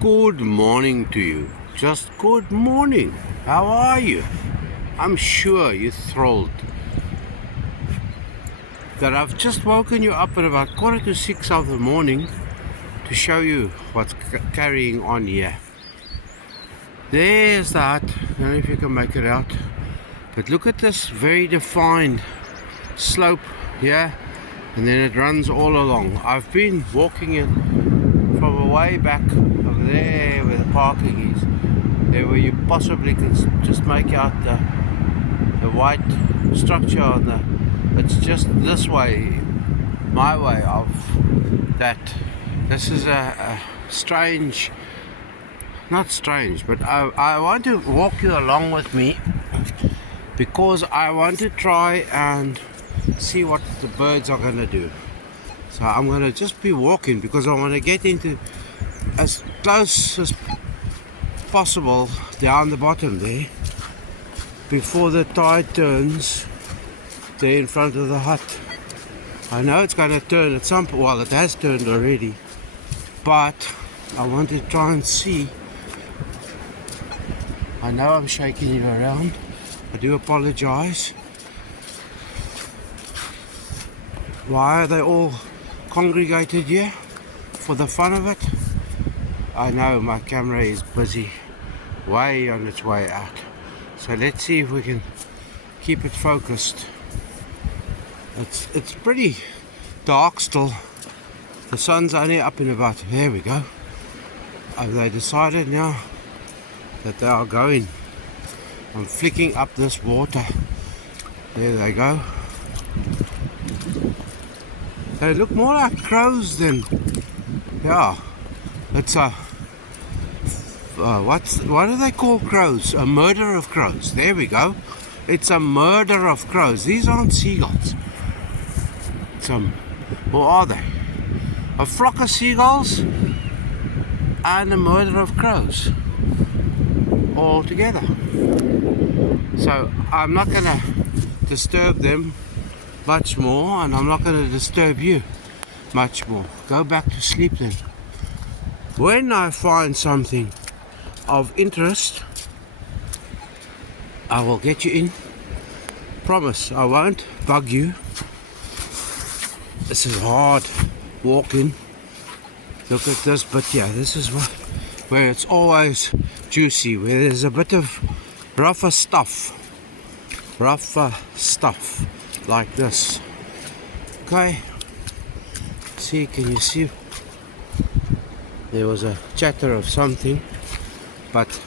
Good morning to you. Just good morning. How are you? I'm sure you're thrilled that I've just woken you up at about 5:45 of the morning to show you what's carrying on here. There's that. I don't know if you can make it out. But look at this very defined slope here, and then it runs all along. I've been walking it from way back over there where the parking is, there where you possibly can just make out the white structure on the, it's just this way, my way of that. This is a strange, not strange, but I want to walk you along with me because I want to try and see what the birds are going to do. So I'm going to just be walking because I want to get into as close as possible down the bottom there before the tide turns there in front of the hut. I know it's going to turn at some point, well it has turned already, but I want to try and see. I know I'm shaking you around, I do apologize. Why are they all congregated here? For the fun of it? I know my camera is busy, way on its way out. So let's see if we can keep it focused. It's pretty dark still. The sun's only up in about, there we go. Have they decided now that they are going? I'm flicking up this water. There they go. They look more like crows than, yeah, it's a, what do they call crows? A murder of crows. There we go. It's a murder of crows. These aren't seagulls. Or are they? A flock of seagulls and a murder of crows all together. So I'm not going to disturb them much more, and I'm not going to disturb you much more. Go back to sleep then. When I find something of interest, I will get you in. Promise, I won't bug you. This is hard walking. Look at this bit here. This is where it's always juicy, where there's a bit of rougher stuff like this. Okay, see, can you see? There was a chatter of something, but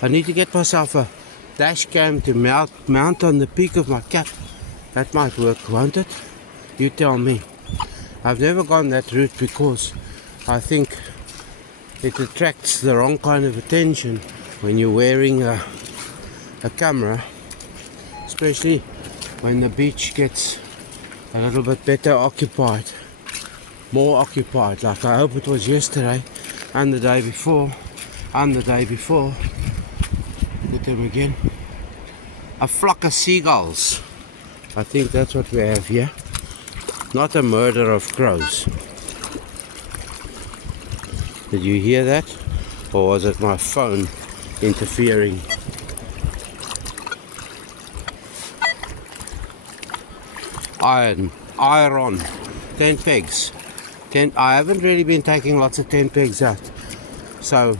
I need to get myself a dash cam to mount on the peak of my cap. That might work, won't it? You tell me. I've never gone that route because I think it attracts the wrong kind of attention when you're wearing a camera, especially when the beach gets a little bit better occupied, more occupied, like I hope it was yesterday and the day before and the day before. Look at them again. A flock of seagulls. I think that's what we have here. Not a murder of crows. Did you hear that? Or was it my phone interfering? Iron, 10 pegs. I haven't really been taking lots of 10 pegs out. So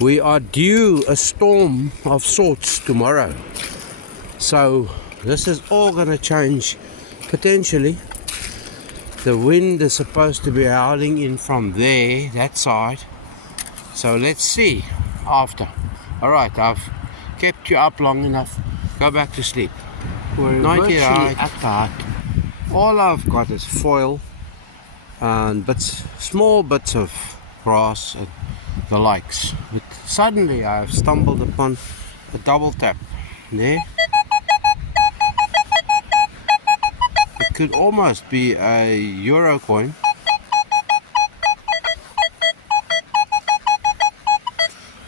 we are due a storm of sorts tomorrow. So this is all going to change potentially. The wind is supposed to be howling in from there, that side. So let's see after. Alright, I've kept you up long enough. Go back to sleep. We're 90 right at that. All I've got is foil and small bits of grass and the likes. But suddenly I've stumbled upon a double tap there. It could almost be a euro coin.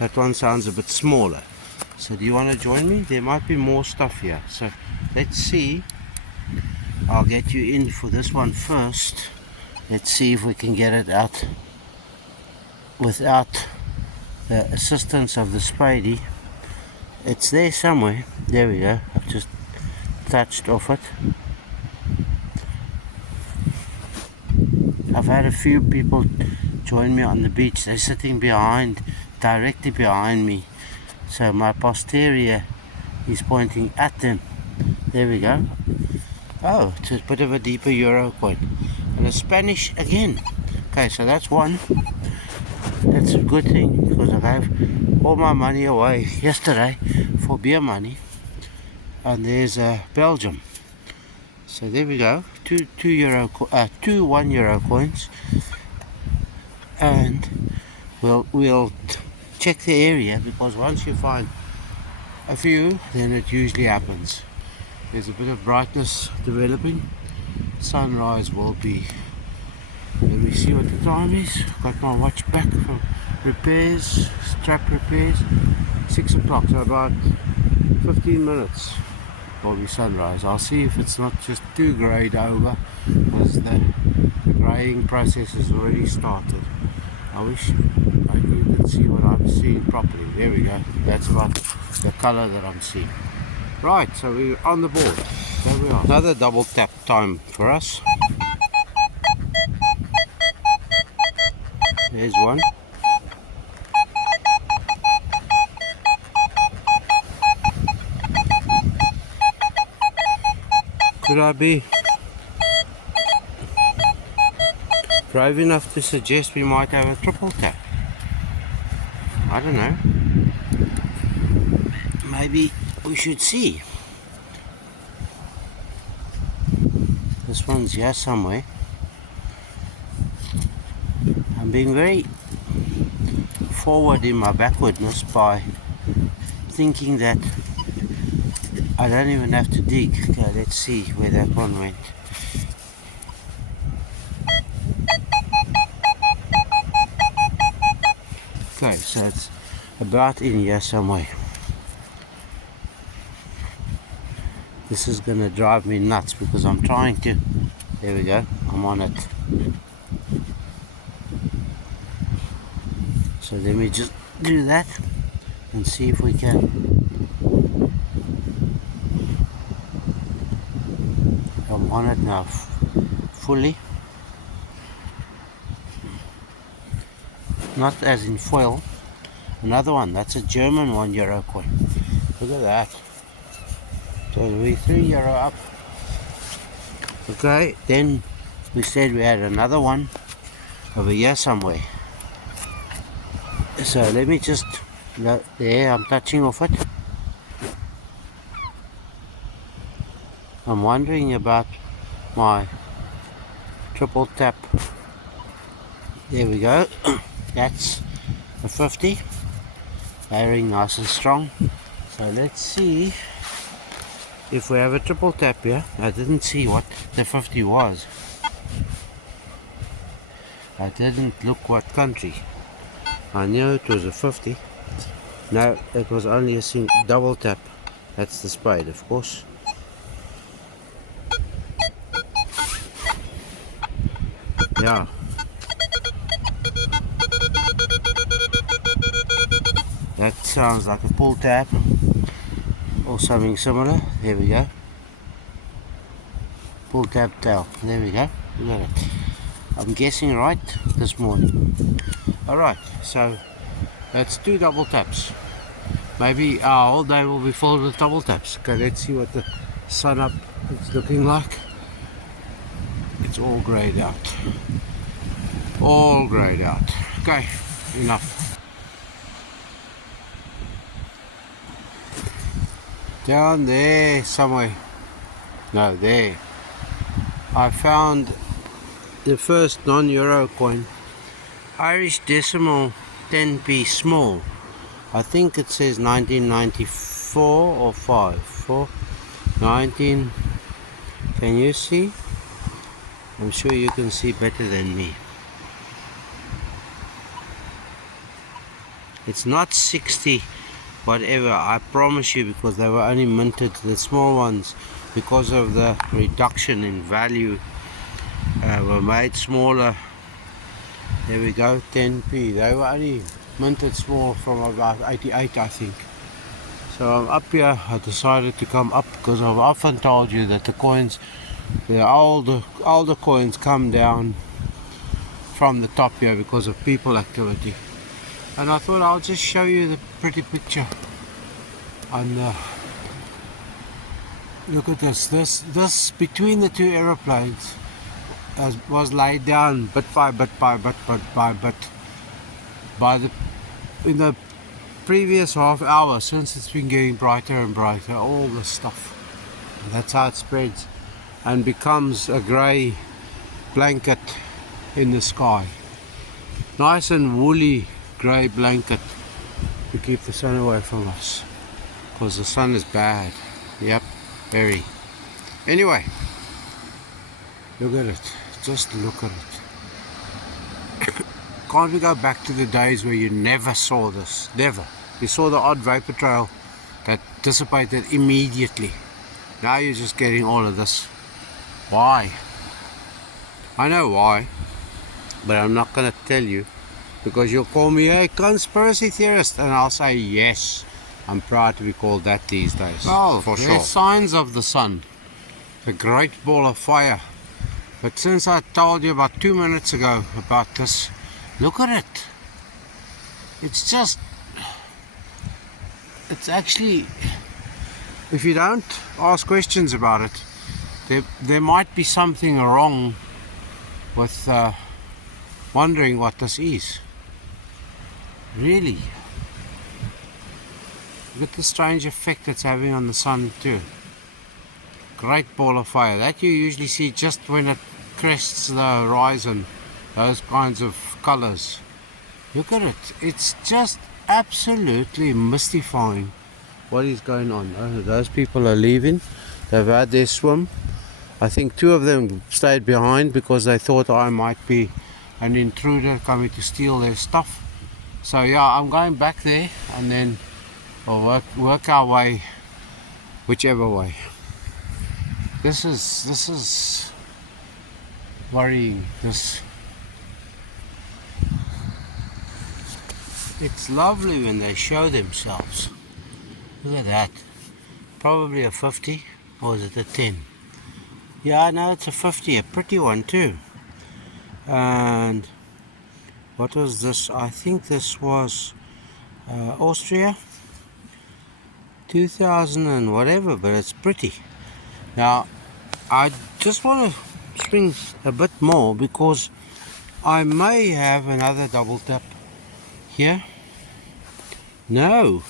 That one sounds a bit smaller. So do you want to join me? There might be more stuff here. So let's see. I'll get you in for this one first. Let's see if we can get it out without the assistance of the spadey. It's there somewhere. There we go. I've just touched off it. I've had a few people join me on the beach. They're sitting directly behind me, so my posterior is pointing at them. There we go. Oh, it's a bit of a deeper euro coin and a Spanish again. Okay, so that's one. That's a good thing because I gave all my money away yesterday for beer money. And there's Belgium. So there we go. Two 1 euro coins, and we'll check the area, because once you find a few, then it usually happens. There's a bit of brightness developing. Sunrise will be. Let me see what the time is. Got my watch back for repairs, strap repairs. 6 o'clock, so about 15 minutes will be sunrise. I'll see if it's not just too greyed over, as the greying process has already started. I wish you could see what I'm seeing properly. There we go. That's about the colour that I'm seeing. Right, so we're on the board. There we are. Another double tap time for us. There's one. Could I be brave enough to suggest we might have a triple tap? I don't know. Maybe we should see. This one's here somewhere. I'm being very forward in my backwardness by thinking that I don't even have to dig. Okay, let's see where that one went. Okay, so it's about in here somewhere. This is gonna drive me nuts because I'm trying to. There we go, I'm on it. So let me just do that and see if we can. I'm on it now fully. Not as in foil. Another one, that's a German 1 euro coin. Look at that. So we're 3 euro up. Okay, then we said we had another one over here somewhere. So let me just, there, I'm touching off it. I'm wondering about my triple tap. There we go. That's a 50. Very nice and strong. So let's see if we have a triple tap here. I didn't see what the 50 was. I didn't look what country. I knew it was a 50. No, it was only a double tap. That's the spade, of course. Yeah. That sounds like a pull tab or something similar. There we go. Pull tab tail. There we go. Look at it. I'm guessing right this morning. Alright, so that's 2 double taps. Maybe our whole day will be filled with double taps. Okay, let's see what the sun up is looking like. It's all greyed out. All greyed out. Okay, enough. Down there somewhere. No, there. I found the first non-euro coin. Irish decimal 10p small. I think it says 1994 or 19. Can you see? I'm sure you can see better than me. It's not 60 whatever, I promise you, because they were only minted, the small ones, because of the reduction in value were made smaller. There we go, 10p. They were only minted small from about 88, I think. So I'm up here. I decided to come up because I've often told you that the coins, the older coins, come down from the top here because of people activity. And I thought I'll just show you the pretty picture. And look at this. This between the two aeroplanes was laid down bit by bit in the previous half hour, since it's been getting brighter and brighter. All this stuff. That's how it spreads and becomes a grey blanket in the sky. Nice and woolly grey blanket to keep the sun away from us, because the sun is bad. Yep, very. Anyway, look at it. Just look at it. Can't we go back to the days where you never saw this? Never. You saw the odd vapor trail that dissipated immediately. Now you're just getting all of this. Why? I know why, but I'm not going to tell you, because you'll call me a conspiracy theorist, and I'll say yes, I'm proud to be called that these days. Oh, for sure. Signs of the sun, the great ball of fire. But since I told you about 2 minutes ago about this, look at it. It's just, it's actually, if you don't ask questions about it, there might be something wrong with wondering what this is. Really. Look at the strange effect it's having on the sun too. Great ball of fire that you usually see just when it crests the horizon, those kinds of colors. Look at it. It's just absolutely mystifying what is going on. Oh, those people are leaving. They've had their swim. I think 2 of them stayed behind because they thought I might be an intruder coming to steal their stuff. So yeah, I'm going back there, and then we'll work our way whichever way. This is worrying. It's lovely when they show themselves. Look at that. Probably a 50, or is it a 10? Yeah, no, it's a 50, a pretty one too. And what was this? I think this was Austria, 2000 and whatever, but it's pretty. Now, I just want to swing a bit more because I may have another double tap here. No.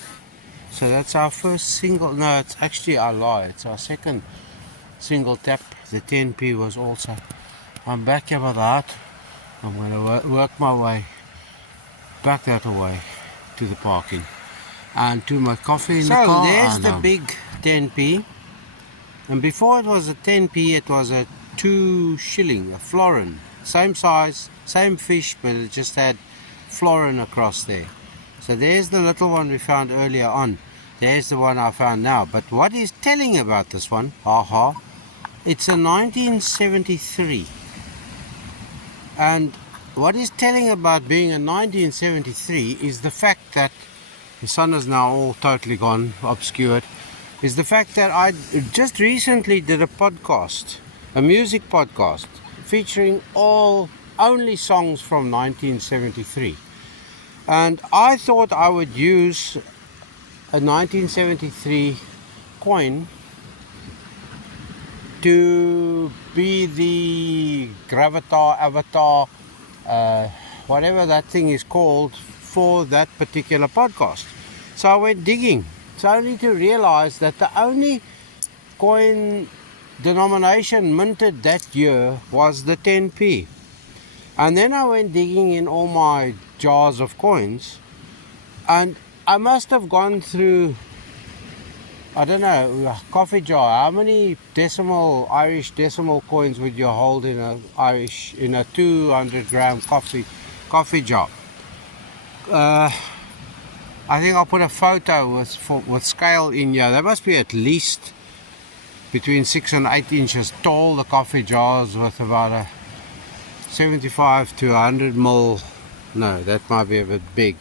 So that's our first single. No, it's actually, I lie. It's our second single tap. The 10p was also. I'm back here by the hut. I'm going to work my way back that way to the parking and to my coffee in the car. So there's the big 10p. And before it was a 10p, it was a 2 shilling, a florin. Same size, same fish, but it just had florin across there. So there's the little one we found earlier on. There's the one I found now. But what is telling about this one? It's a 1973. And what is telling about being a 1973 is the fact that the sun is now all totally gone, obscured, is the fact that I just recently did a podcast, a music podcast, featuring only songs from 1973. And I thought I would use a 1973 coin to be the avatar, whatever that thing is called, for that particular podcast. So I went digging. It's only to realize that the only coin denomination minted that year was the 10p. And then I went digging in all my jars of coins, and I must have gone through, I don't know, a coffee jar. How many Irish decimal coins would you hold in a 200 gram coffee jar? I think I'll put a photo with scale in here. There must be at least between 6 and 8 inches tall, the coffee jars, with about 75 to 100 mil. No, that might be a bit big.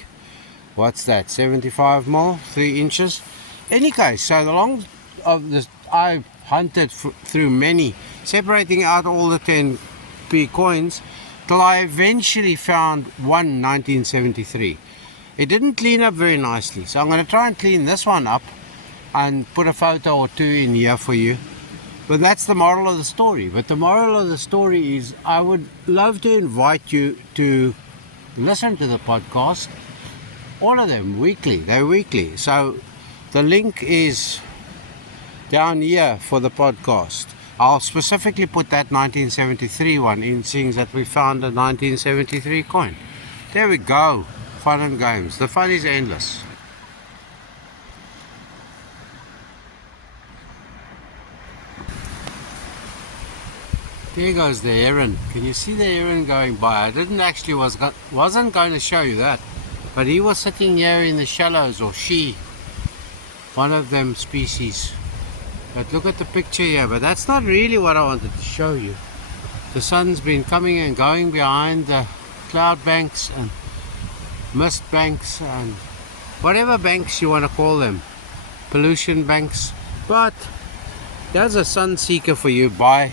What's that? 75 mil, 3 inches. Any case, so the long of this, I hunted through many, separating out all the 10p coins till I eventually found one 1973. It didn't clean up very nicely, so I'm going to try and clean this one up and put a photo or two in here for you. But that's the moral of the story. But the moral of the story is I would love to invite you to listen to the podcast. All of them weekly. They're weekly. So the link is down here for the podcast. I'll specifically put that 1973 one in, seeing that we found a 1973 coin. There we go. Fun and games. The fun is endless. There goes the heron. Can you see the heron going by? I didn't actually wasn't going to show you that, but he was sitting here in the shallows, or she, one of them species. But look at the picture here. But that's not really what I wanted to show you. The sun's been coming and going behind the cloud banks and mist banks and whatever banks you want to call them, pollution banks. But there's a sun seeker for you. Bye.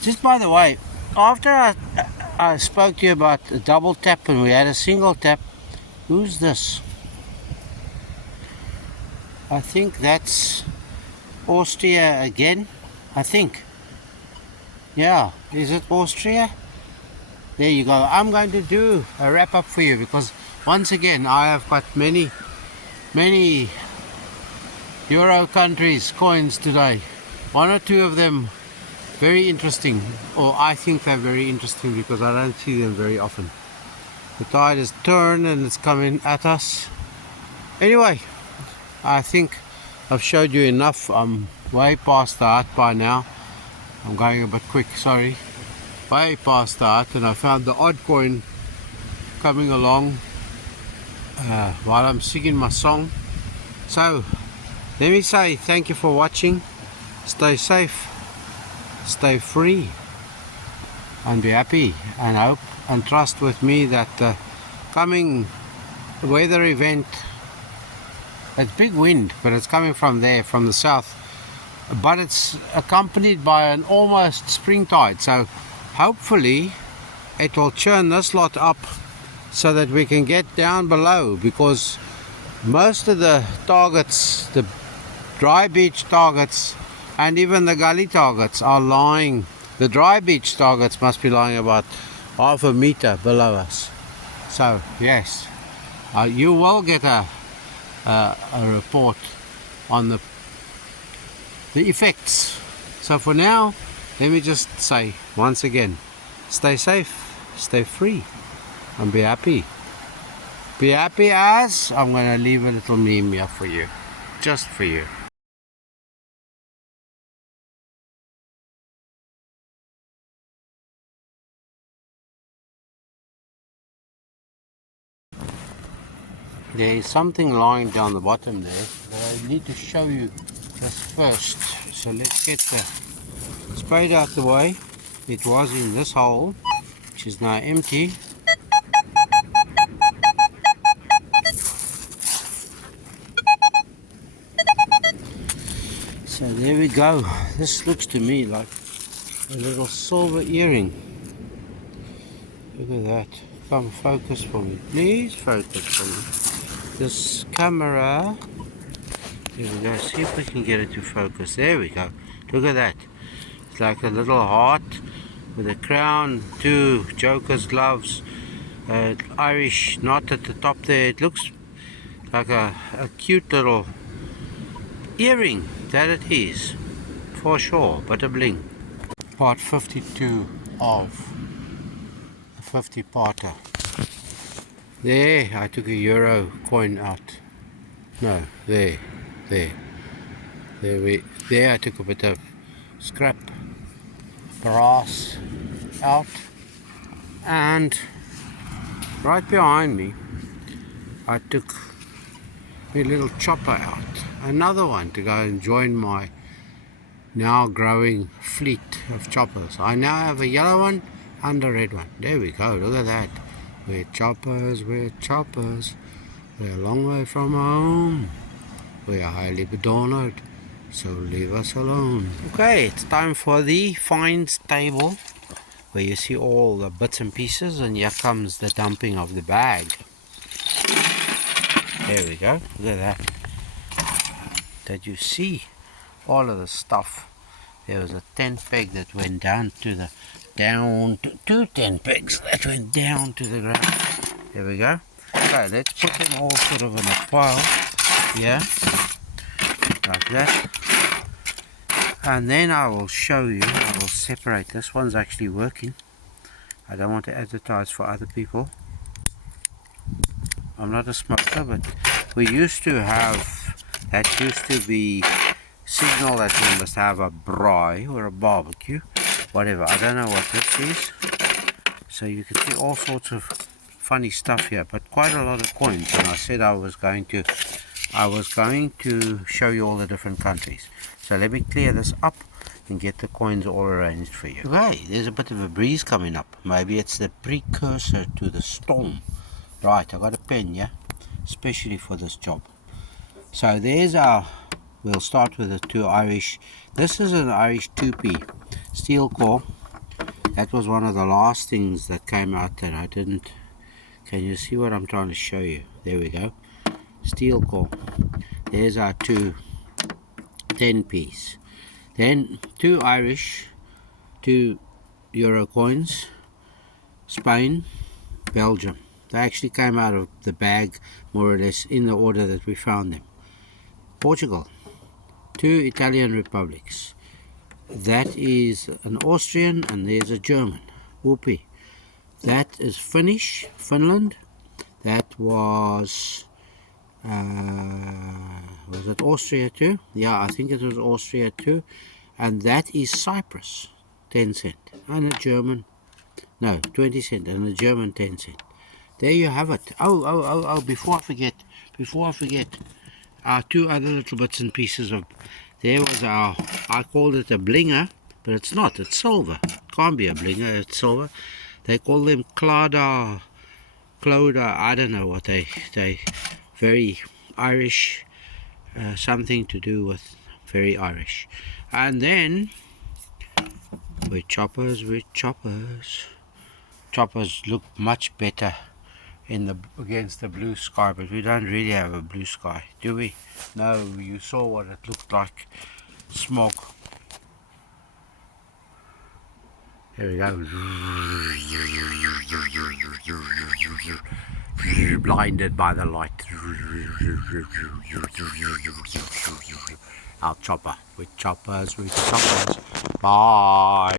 Just by the way, after I spoke to you about a double tap and we had a single tap, who's this? I think that's Austria again. I think. Yeah, is it Austria? There you go. I'm going to do a wrap up for you because once again I have got many Euro countries coins today. One or two of them very interesting, or I think they're very interesting because I don't see them very often. The tide has turned and it's coming at us. Anyway, I think I've showed you enough. I'm way past the hut by now. I'm going a bit quick, sorry. Way past the hut, and I found the odd coin coming along while I'm singing my song. So let me say thank you for watching. Stay safe, stay free, and be happy, and hope and trust with me that the coming weather event, it's big wind, but it's coming from there, from the south, but it's accompanied by an almost spring tide, so hopefully it will churn this lot up so that we can get down below, because most of the targets, the dry beach targets and even the gully targets are lying. The dry beach targets must be lying about half a meter below us. So yes, you will get a report on the effects. So for now, let me just say once again, stay safe, stay free, and be happy. Be happy as I'm going to leave a little meme here for you, just for you. There is something lying down the bottom there, but I need to show you this first. So let's get the spade out the way. It was in this hole, which is now empty. So there we go. This looks to me like a little silver earring. Look at that. Come focus for me. Please focus for me. This camera, there we go, see if we can get it to focus. There we go, look at that. It's like a little heart with a crown, two joker's gloves, Irish knot at the top there. It looks like a cute little earring, that it is, for sure, but a bling. Part 52 of a 50-parter. There, I took a euro coin out. No, there I took a bit of scrap brass out, and right behind me I took a little chopper out, another one to go and join my now growing fleet of choppers. I now have a yellow one and a red one. There we go, look at that. We're choppers, we're choppers. We're a long way from home. We are highly bedorned, so leave us alone. Okay, it's time for the finds table, where you see all the bits and pieces, and here comes the dumping of the bag. There we go, look at that. Did you see all of the stuff? There was a tent peg that went down to two tent pegs that went down to the ground. There we go. Okay, let's put them all sort of in a pile here, like that. And then I will show you, I will separate. This one's actually working. I don't want to advertise for other people. I'm not a smoker, but we used to have, that used to be signal that we must have a braai or a barbecue, whatever. I don't know what this is. So you can see all sorts of funny stuff here, but quite a lot of coins. And I said I was going to show you all the different countries. So let me clear this up and get the coins all arranged for you. Okay, there's a bit of a breeze coming up. Maybe it's the precursor to the storm. Right, I got a pen here, especially for this job. So there's our, we'll start with the two Irish. This is an Irish 2P steel core. That was one of the last things that came out that I didn't. Can you see what I'm trying to show you? There we go. Steel core. There's our two 10p's. Then two Irish, 2 euro coins. Spain, Belgium. They actually came out of the bag more or less in the order that we found them. Portugal, 2 Italian republics. That is an Austrian and there's a German. Whoopee. That is Finnish, Finland. That was it Austria too? Yeah, I think it was Austria too. And that is Cyprus, 10 cent. And a German, no, 20 cent and a German 10 cent. There you have it. Oh, before I forget, our two other little bits and pieces of, there was our, I called it a blinger, but it's not, it's silver. Can't be a blinger, it's silver. They call them Cloda, I don't know what they very Irish, something to do with very Irish. And then, with choppers. Choppers look much better against the blue sky, but we don't really have a blue sky, do we? No, you saw what it looked like, smoke. Here we go. Blinded by the light. Our chopper. With choppers. Bye.